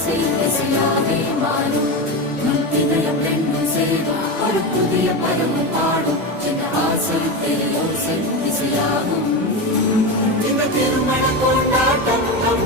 செய் இசையாவே மாறும் மந்தினயம் ரெண்டும் சேரும் ஒரு புதிய பதமும் பாடும் என்ற ஆசை தேயோசை இசையாகும் இந்த திருமண கொண்டாட்டம் நம்